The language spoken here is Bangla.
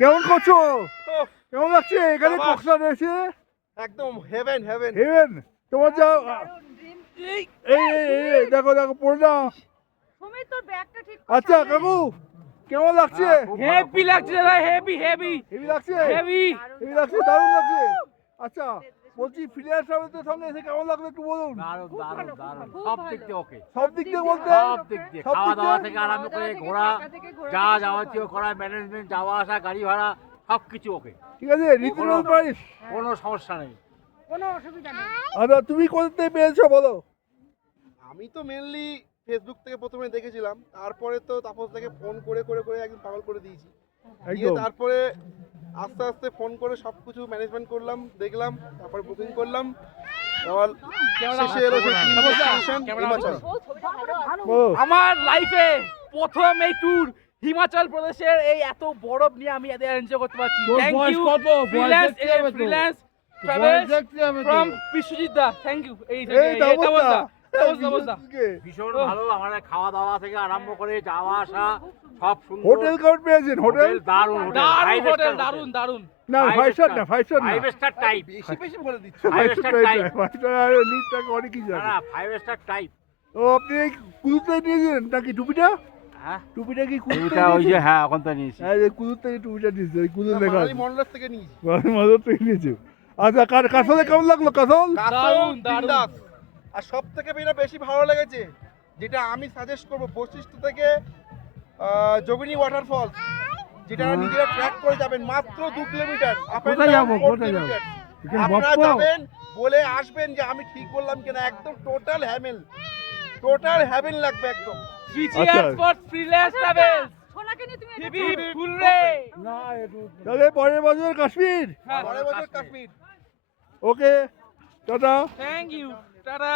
কেমন করছো? ওহ, কেমন লাগছে এখানে বাবা। কক্সবাজার এসে? একদম হেভেন হেভেন। হেভেন। তোমার যা এই এই দেখো দেখো পড়ে না। সুমিত তোর ব্যাগটা ঠিক আচ্ছা কাকু কেমন লাগছে? হেভি লাগছে দাদা, হেভি হেভি হেভি লাগছে? হেভি। হেভি লাগছে, দারুণ লাগছে। আচ্ছা বলছি ফিলিয়ার সাহেবের সঙ্গে এসে কেমন লাগলো একটু বলুন। দারুণ দারুণ দারুণ, খুব সব ভালো। দিক দিয়ে ওকে, সব দিক দিয়ে বলতে সব দিক দিয়ে, সব খাওয়া দিক দাওয়া দিয়ে? থেকে আরম্ভ করে খাওয়া-দাওয়া থেকে ঘোরা, টাকা থেকে ঘোরা যা থেকে সব যাওয়াতীয় ভালো। করা, ম্যানেজমেন্ট, যাওয়া আসা, গাড়ি ভাড়া, সব কিছু ওকে, ঠিক আছে রিজনেবল প্রাইস। কোনো সমস্যা নেই। কোনো অসুবিধা নেই। আচ্ছা তুমি কোথা থেকে পেয়েছো বলো? আমি তো মেনলি ফেসবুক থেকে প্রথমে দেখেছিলাম, তারপরে তো তাপস থেকে ফোন করে করে করে একদম পাগল করে দিয়েছি। দিয়ে একদম। তারপরে আস্তে আস্তে ফোন করে সব কিছু ম্যানেজমেন্ট করলাম, দেখলাম, তারপর বুকিং করলাম। এবার শেষে এলো সেই টিম ডেস্টিনেশন হিমাচল। বলো। আমার লাইফে প্রথম এই ট্যুর হিমাচল প্রদেশের, এই এত বরফ নিয়ে আমি এত এনজয় করতে পারছি। তোর থ্যাংক বয়স ইউ কত? বয়স দেখতে হবে তো। ফ্রিল্যান্স বয়স ট্রাভেলস দেখতে হবে তো। From Biswajit da, thank you. এই এই তাপসদা। তাপসদা ভীষণ ভালো, আমাদের খাওয়া দাওয়া থেকে আরম্ভ করে যাওয়া আসা সব সুন্দর। হোটেল কাউন্ট পেয়েছেন? হোটেল দারুণ দারুণ হোটেল, দারুণ দারুণ। না ফাইভ স্টার না, ফাইভ স্টার না। 5 স্টার টাইপ, বেশি বেশি বলে দিচ্ছ। Five star type, five star আর লিস্টটাকে অনেক কিছু আছে। না 5 স্টার টাইপ। ও আপনি এই কুলুতে নিয়েছেন নাকি টুপিটা? হ্যাঁ টুপিটা কি কুলুতে এটা ওই যে, হ্যাঁ ওখান থেকে নিয়েছি। হ্যাঁ এই কুলুর থেকে টুপিটা নিয়েছে, এই কুলুর লেখা বাঙালি আছে। মন্ডল থেকে নিয়েছি। মজার থেকে নিয়েছে। আচ্ছা কাসলে কেমন লাগলো কাসল? দারুণ, দারুণ। বিন্দাস। আর সব থেকে বেশি ভালো লেগেছে, যেটা আমি সাজেস্ট করবো, বশিষ্ঠ থেকে যোগিনী ওয়াটারফল, যেটা নিজেরা ট্র্যাক করে যাবেন, মাত্র 2 কিলোমিটার। কোথায় যাবো, কোথায় যাবো? এখানে আপনারা বকবো? যাবেন, বলে আসবেন যে আমি ঠিক বললাম কিনা। একদম টোটাল হ্যাভেন লাগবে একদম। Three আচ্ছা। cheers for freelance travels. সোনাকে নিয়ে তুমি এটা হিপ হিপ করো। হুররে। না একটু তাহলে পরের বছর কাশ্মীর। হ্যাঁ, পরের বছর Kashmir. Okay tata. Thank you, tata.